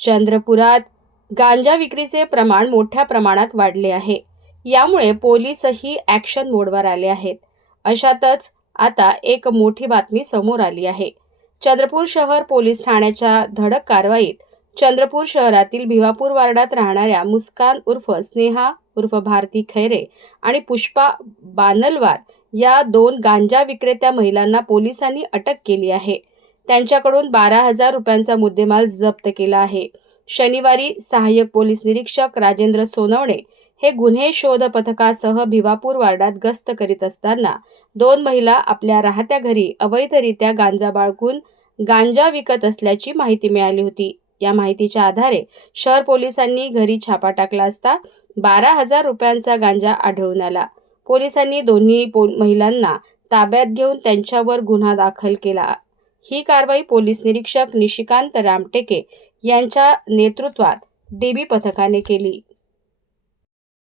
चंद्रपुरात गांजा विक्रीचे प्रमाण मोठ्या प्रमाणात वाढले आहे. यामुळे पोलीसही ॲक्शन मोडवर आले आहेत. अशातच आता एक मोठी बातमी समोर आली आहे. चंद्रपूर शहर पोलीस ठाण्याच्या धडक कारवाईत चंद्रपूर शहरातील भिवापूर वार्डात राहणाऱ्या मुस्कान उर्फ स्नेहा उर्फ भारती खैरे आणि पुष्पा बानलवार या दोन गांजा विक्रेत्या महिलांना पोलिसांनी अटक केली आहे. त्यांच्याकडून बारा हजार रुपयांचा मुद्देमाल जप्त केला आहे. शनिवारी सहाय्यक पोलीस निरीक्षक राजेंद्र सोनवणे हे गुन्हे शोध पथकासह भिवापूर वार्डात गस्त करीत असताना दोन महिला आपल्या राहत्या घरी अवैधरित्या गांजा बाळगून गांजा विकत असल्याची माहिती मिळाली होती. या माहितीच्या आधारे शहर पोलिसांनी घरी छापा टाकला असता बारा हजार रुपयांचा गांजा आढळून आला. पोलिसांनी दोन्ही पो महिलांना ताब्यात घेऊन त्यांच्यावर गुन्हा दाखल केला. ही कारवाई पोलीस निरीक्षक निशिकांत रामटेके यांच्या नेतृत्वात डीबी पथकाने केली.